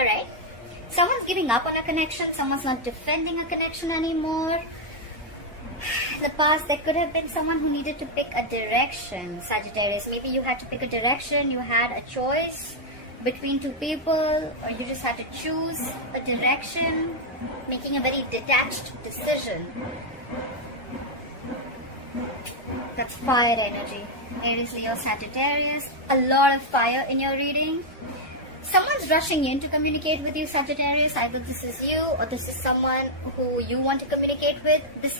Alright. Someone's giving up on a connection. Someone's not defending a connection anymore. In the past, there could have been someone who needed to pick a direction, Sagittarius. Maybe you had to pick a direction. You had a choice between two people, or you just had to choose a direction, making a very detached decision. That's fire energy. Aries, Leo, Sagittarius. A lot of fire in your reading. Someone's rushing in to communicate with you, Sagittarius. Either this is you or this is someone who you want to communicate with. This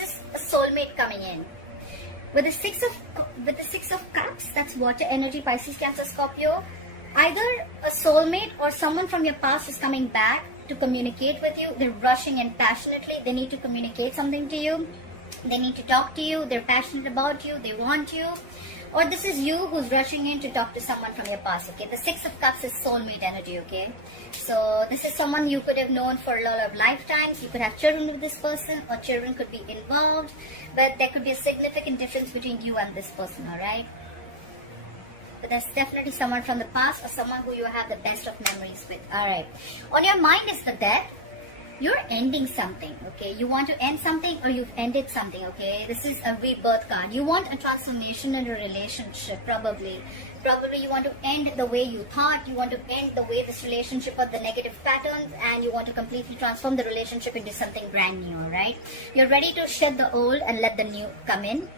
is a soulmate coming in. With the six of cups, that's water energy, Pisces, Cancer, Scorpio. Either a soulmate or someone from your past is coming back to communicate with you. They're rushing in passionately. They need to communicate something to you. They need to talk to you. They're passionate about you. They want you. Or this is you who's rushing in to talk to someone from your past, okay? The Six of Cups is soulmate energy, okay? So this is someone you could have known for a lot of lifetimes. You could have children with this person, or children could be involved. But there could be a significant difference between you and this person, alright? But there's definitely someone from the past or someone who you have the best of memories with. Alright. On your mind is the death. You're ending something, okay? You want to end something or you've ended something, okay? This is a rebirth card. You want a transformation in a relationship, probably. Probably you want to end the way you thought. You want to end the way this relationship or the negative patterns, and you want to completely transform the relationship into something brand new, right? You're ready to shed the old and let the new come in.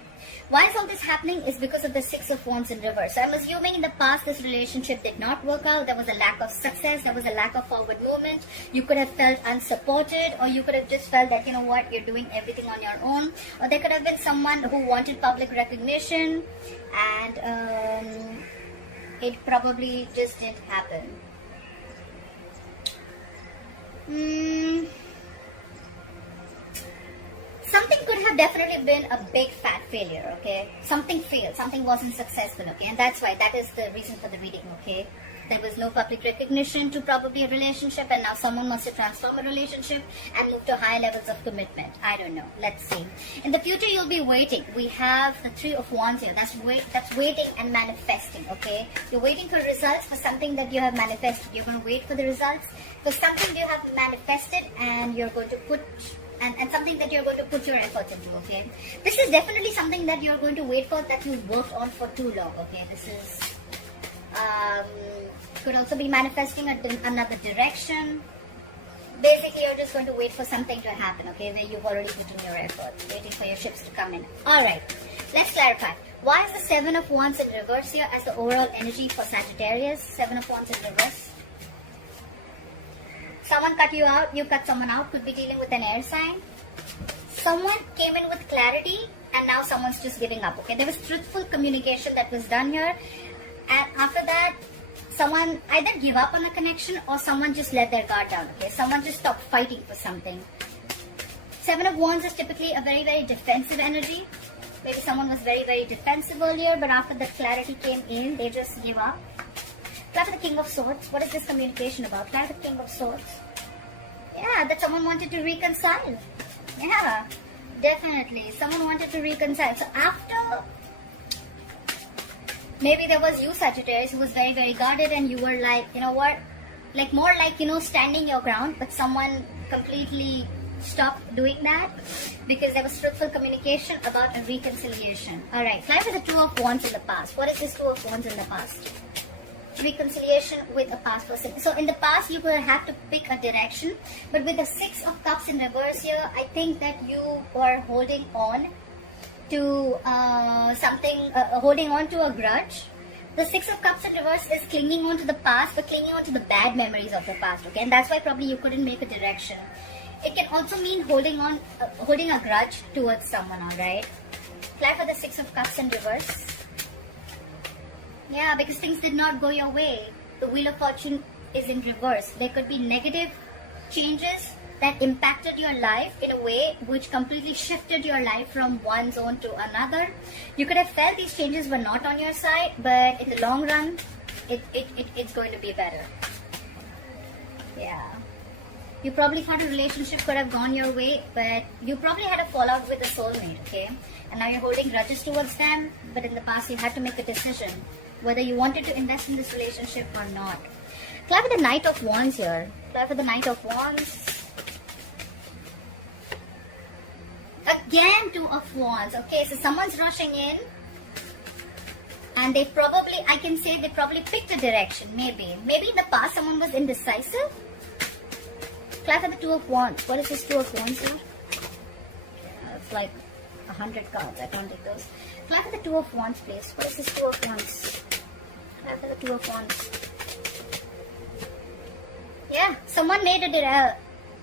Why is all this happening is because of the Six of Wands in reverse. So I'm assuming in the past this relationship did not work out. There was a lack of success. There was a lack of forward movement. You could have felt unsupported, or you could have just felt that, you know what, you're doing everything on your own. Or there could have been someone who wanted public recognition, and it probably just didn't happen. Something could have definitely been a big fat failure, okay? Something failed, something wasn't successful, okay? And that's why, that is the reason for the reading, okay? There was no public recognition to probably a relationship, and now someone wants to transform a relationship and move to higher levels of commitment. I don't know. Let's see. In the future, you'll be waiting. We have the Three of Wands here. That's waiting and manifesting, okay? You're waiting for results for something that you have manifested. You're going to wait for the results for something you have manifested, and you're going to put... And something that you're going to put your effort into, okay? This is definitely something that you're going to wait for, that you worked on for too long, okay? This is... could also be manifesting another direction. Basically, you're just going to wait for something to happen, okay? Where you've already put in your effort, waiting for your ships to come in. Alright, let's clarify. Why is the Seven of Wands in reverse here as the overall energy for Sagittarius? Seven of Wands in reverse. Someone cut you out, you cut someone out, could be dealing with an air sign. Someone came in with clarity, and now someone's just giving up, okay? There was truthful communication that was done here, and after that, someone either give up on a connection or someone just let their guard down, okay? Someone just stopped fighting for something. Seven of Wands is typically a very, very defensive energy. Maybe someone was very, very defensive earlier, but after the clarity came in, they just give up. Try for the King of Swords. What is this communication about? Try for the King of Swords. Yeah, that someone wanted to reconcile. Yeah, definitely. Someone wanted to reconcile. So after, maybe there was you, Sagittarius, who was very, very guarded, and you were like, you know what? Like more like, you know, standing your ground, but someone completely stopped doing that because there was truthful communication about a reconciliation. Alright, try for the Two of Wands in the past. What is this Two of Wands in the past? Reconciliation with a past person. So in the past you will have to pick a direction, but with the Six of Cups in reverse here, I think that you are holding on to something, holding on to a grudge. The Six of Cups in reverse is clinging on to the past, but clinging on to the bad memories of the past, okay? And that's why probably you couldn't make a direction. It can also mean holding on, holding a grudge towards someone, alright? Fly for the Six of Cups in reverse. Yeah, because things did not go your way. The Wheel of Fortune is in reverse. There could be negative changes that impacted your life in a way which completely shifted your life from one zone to another. You could have felt these changes were not on your side, but in the long run, it's going to be better. Yeah. You probably thought a relationship could have gone your way, but you probably had a fallout with a soulmate, okay? And now you're holding grudges towards them, but in the past you had to make a decision whether you wanted to invest in this relationship or not. Clap with the Knight of Wands here. Clap with the Knight of Wands. Again, Two of Wands. Okay, so someone's rushing in. And they probably, I can say they probably picked a direction. Maybe in the past someone was indecisive. Clap for the Two of Wands. What is this Two of Wands here? It's like 100 cards. I can't take those. Clap for the Two of Wands, please. What is this Two of Wands? Clap for the Two of Wands. Yeah, someone made a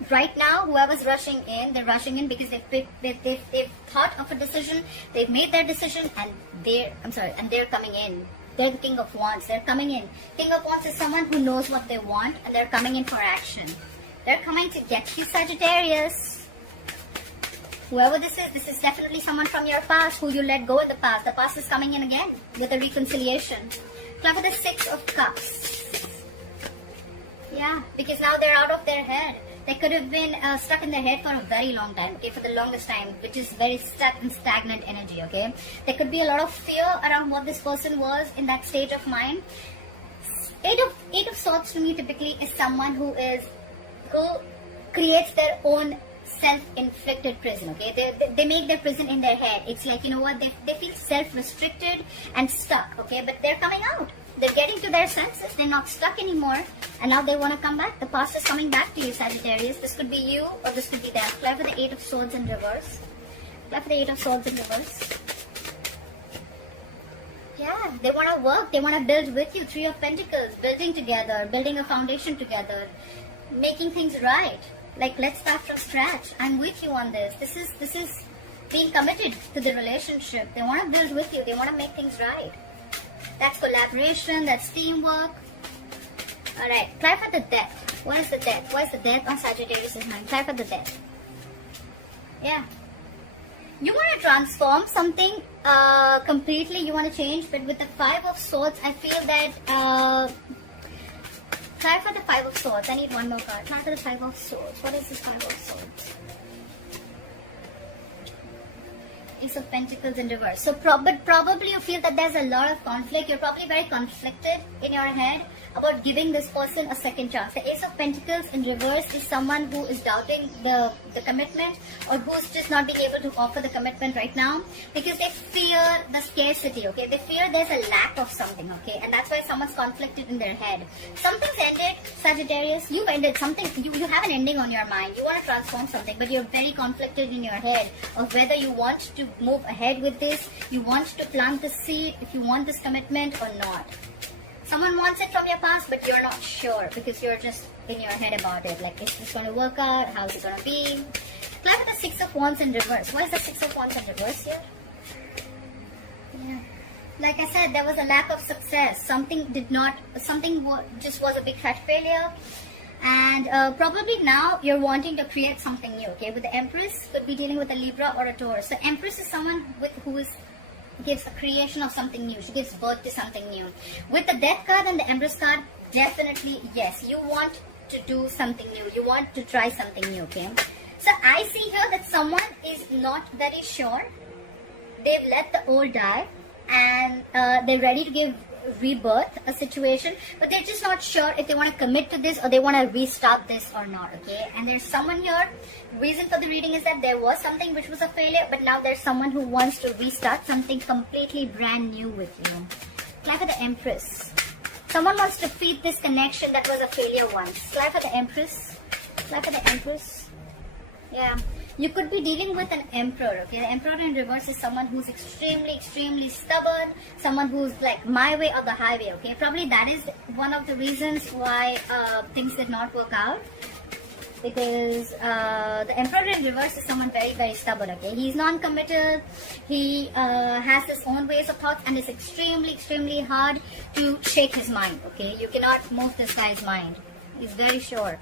right now, whoever's rushing in, they're rushing in because they've thought of a decision, they've made their decision, and they're coming in. They're the King of Wands. They're coming in. King of Wands is someone who knows what they want, and they're coming in for action. They're coming to get you, Sagittarius. Whoever this is definitely someone from your past who you let go in the past. The past is coming in again with a reconciliation. Clap for the Six of Cups. Yeah, because now they're out of their head. They could have been stuck in their head for a very long time, okay, for the longest time, which is very stuck and stagnant energy, okay. There could be a lot of fear around what this person was in that stage of mind. Eight of Swords to me typically is someone who creates their own self-inflicted prison, okay. They make their prison in their head. It's like, you know what, they feel self-restricted and stuck, okay, but they're coming out. They're getting to their senses. They're not stuck anymore. And now they want to come back. The past is coming back to you, Sagittarius. This could be you or this could be them. Clap for the Eight of Swords in reverse. Clap for the Eight of Swords in reverse. Yeah, they want to work. They want to build with you. Three of Pentacles. Building together. Building a foundation together. Making things right. Like, let's start from scratch. I'm with you on this. This is being committed to the relationship. They want to build with you. They want to make things right. That's collaboration, that's teamwork. Alright, clap for the Death. What is the Death? What is the Death on Sagittarius' mind? Clap for the Death. Yeah. You want to transform something completely, you want to change, but with the Five of Swords, I feel that... clap for the Five of Swords. I need one more card. Clap for the Five of Swords. What is this Five of Swords? Ace of Pentacles in reverse. So but probably you feel that there's a lot of conflict. You're probably very conflicted in your head about giving this person a second chance. The Ace of Pentacles in reverse is someone who is doubting the commitment, or who's just not being able to offer the commitment right now because they fear the scarcity, okay? They fear there's a lack of something, okay? And that's why someone's conflicted in their head. Something's ended, Sagittarius. You've ended something. You have an ending on your mind. You want to transform something, but you're very conflicted in your head of whether you want to move ahead with this, you want to plant the seed, if you want this commitment or not. Someone wants it from your past, but you're not sure because you're just in your head about it. Like, is this going to work out? How's it going to be? Clap with the Six of Wands in reverse. Why is the Six of Wands in reverse here? Yeah. Like I said, there was a lack of success. Something just was a big fat failure. And probably now you're wanting to create something new, okay? With the Empress, could be dealing with a Libra or a Taurus. So Empress is someone who gives a creation of something new. She gives birth to something new. With the Death card and the Empress card, definitely, yes, you want to do something new. You want to try something new, okay? So I see here that someone is not very sure. They've let the old die and they're ready to give rebirth a situation, but they're just not sure if they want to commit to this or they want to restart this or not, okay? And there's someone here, reason for the reading is that there was something which was a failure, but now there's someone who wants to restart something completely brand new with you. Clap for the Empress. Someone wants to feed this connection that was a failure once. Clap for the Empress. Clap for the Empress. Yeah. You could be dealing with an Emperor, okay? The Emperor in reverse is someone who's extremely stubborn, someone who's like my way or the highway, okay? Probably that is one of the reasons why things did not work out, because the Emperor in reverse is someone very stubborn, okay? He's non-committal, he has his own ways of thoughts, and it's extremely hard to shake his mind, okay? You cannot move this guy's mind. He's very sure.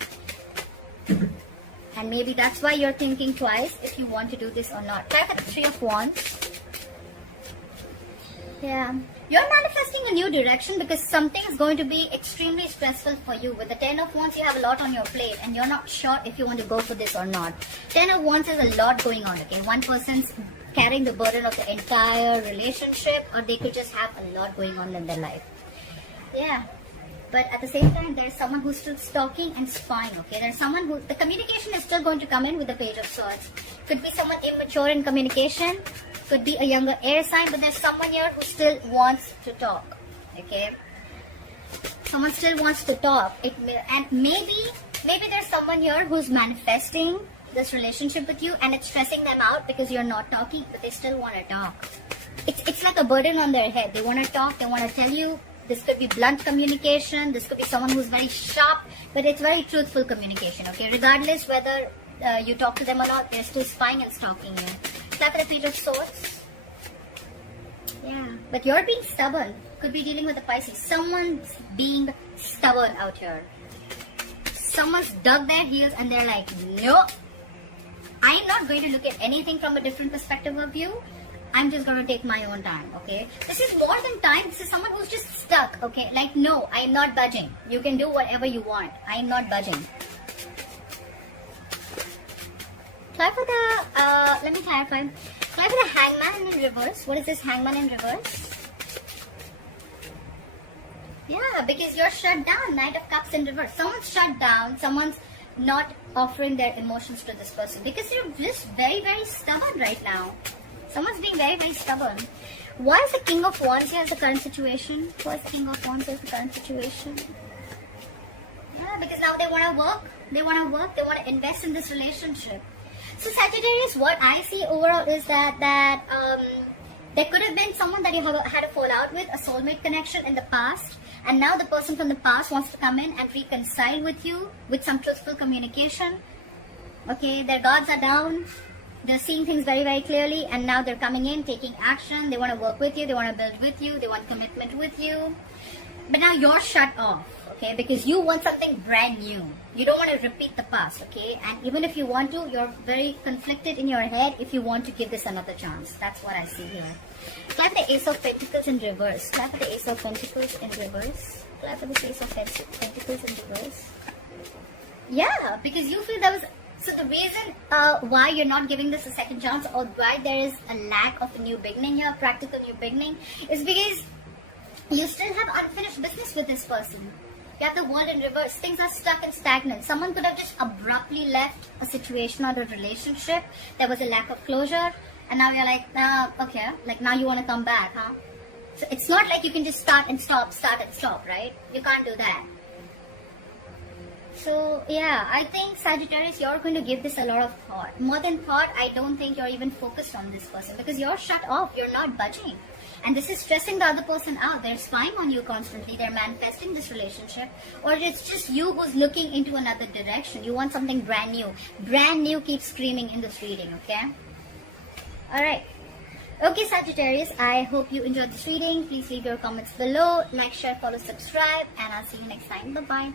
And maybe that's why you're thinking twice if you want to do this or not. Clap at the Three of Wands. Yeah. You're manifesting a new direction because something is going to be extremely stressful for you. With the Ten of Wands, you have a lot on your plate and you're not sure if you want to go for this or not. Ten of Wands is a lot going on, okay? One person's carrying the burden of the entire relationship, or they could just have a lot going on in their life. Yeah. But at the same time, there's someone who's still stalking and spying, okay? There's someone who, the communication is still going to come in with the Page of Swords. Could be someone immature in communication, could be a younger air sign, but there's someone here who still wants to talk, okay? Someone still wants to talk. And maybe there's someone here who's manifesting this relationship with you and it's stressing them out because you're not talking, but they still want to talk. It's like a burden on their head. They want to talk, they want to tell you. This could be blunt communication, this could be someone who's very sharp, but it's very truthful communication, okay? Regardless whether you talk to them or not, they're still spying and stalking you. Clap for the Page of Swords. Yeah, but you're being stubborn. Could be dealing with a Pisces. Someone's being stubborn out here. Someone's dug their heels and they're like, no, I'm not going to look at anything from a different perspective of you. I'm just going to take my own time, okay? This is more than time. This is someone who's just stuck, okay? Like, no, I'm not budging. You can do whatever you want. I'm not budging. Try for the, let me clarify. Try for the Hangman in reverse. What is this Hangman in reverse? Yeah, because you're shut down. Knight of Cups in reverse. Someone's shut down. Someone's not offering their emotions to this person because you're just very, very stubborn right now. Someone's being very, very stubborn. Why is the King of Wands here as the current situation? Why is the King of Wands here as the current situation? Yeah, because now they want to work. They want to work. They want to invest in this relationship. So Sagittarius, what I see overall is that there could have been someone that you had a fallout with, a soulmate connection in the past. And now the person from the past wants to come in and reconcile with you with some truthful communication. Okay, their guards are down. They're seeing things very, very clearly, and now they're coming in, taking action. They want to work with you. They want to build with you. They want commitment with you. But now you're shut off, okay? Because you want something brand new. You don't want to repeat the past, okay? And even if you want to, you're very conflicted in your head if you want to give this another chance. That's what I see here. Clap for the Ace of Pentacles in reverse. Clap for the Ace of Pentacles in reverse. Clap for the Ace of Pentacles in reverse. Yeah, because you feel that was... So the reason why you're not giving this a second chance, or why there is a lack of a new beginning here, practical new beginning, is because you still have unfinished business with this person. You have the World in reverse. Things are stuck and stagnant. Someone could have just abruptly left a situation or a relationship. There was a lack of closure. And now you're like, okay, like now you want to come back, huh? So it's not like you can just start and stop, right? You can't do that. So, yeah, I think Sagittarius, you're going to give this a lot of thought. More than thought, I don't think you're even focused on this person because you're shut off. You're not budging. And this is stressing the other person out. They're spying on you constantly. They're manifesting this relationship. Or it's just you who's looking into another direction. You want something brand new. Brand new keeps screaming in this reading, okay? Alright. Okay, Sagittarius, I hope you enjoyed this reading. Please leave your comments below. Like, share, follow, subscribe. And I'll see you next time. Bye-bye.